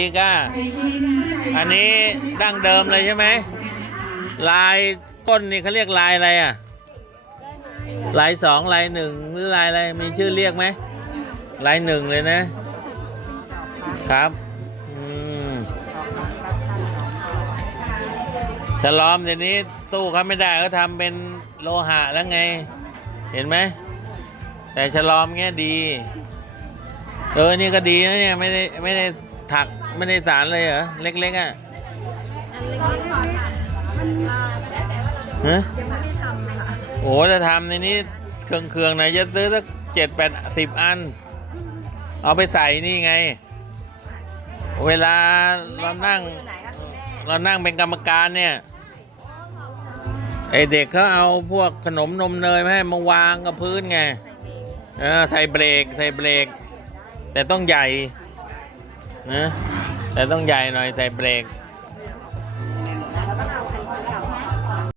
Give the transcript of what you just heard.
นี่ก็อันนี้ดั้งเดิมเลยใช่ไหมลายก้นนี่เขาเรียกลายอะไรอะ ลายสองลายหนึ่งหรือลายอะไรมีชื่อเรียกไหมลายหนึ่งเลยนะ ครับอืมฉลอมเดี๋ยวนี้สู้เขาไม่ได้เขาทำเป็นโลหะแล้วไง เห็นไหมแต่ฉลอมเงี้ยดี เออนี่ก็ดีนะเนี่ยไม่ได้ไม่ได้ ถักไม่ได้สารเลยเหรอ เล็กๆอะอันเล็กๆก่อนค่ะมันอ่าแล้วแต่ว่าเราฮะยังไม่ได้ทำค่ะโอ้จะทำในนี้เครื่องเครื่องๆไหนจะซื้อสักเจ็ดแปดสิบอัน เอาไปใส่นี่ไง เวลาเรานั่งเรานั่งเป็นกรรมการเนี่ย ไอเด็กเขาเอาพวกขนมนมเนยมาให้มาวางกับพื้นไง เออใส่เบรกใส่เบรก แต่ต้องใหญ่ นะแต่ต้องใหญ่หน่อยใส่เบรก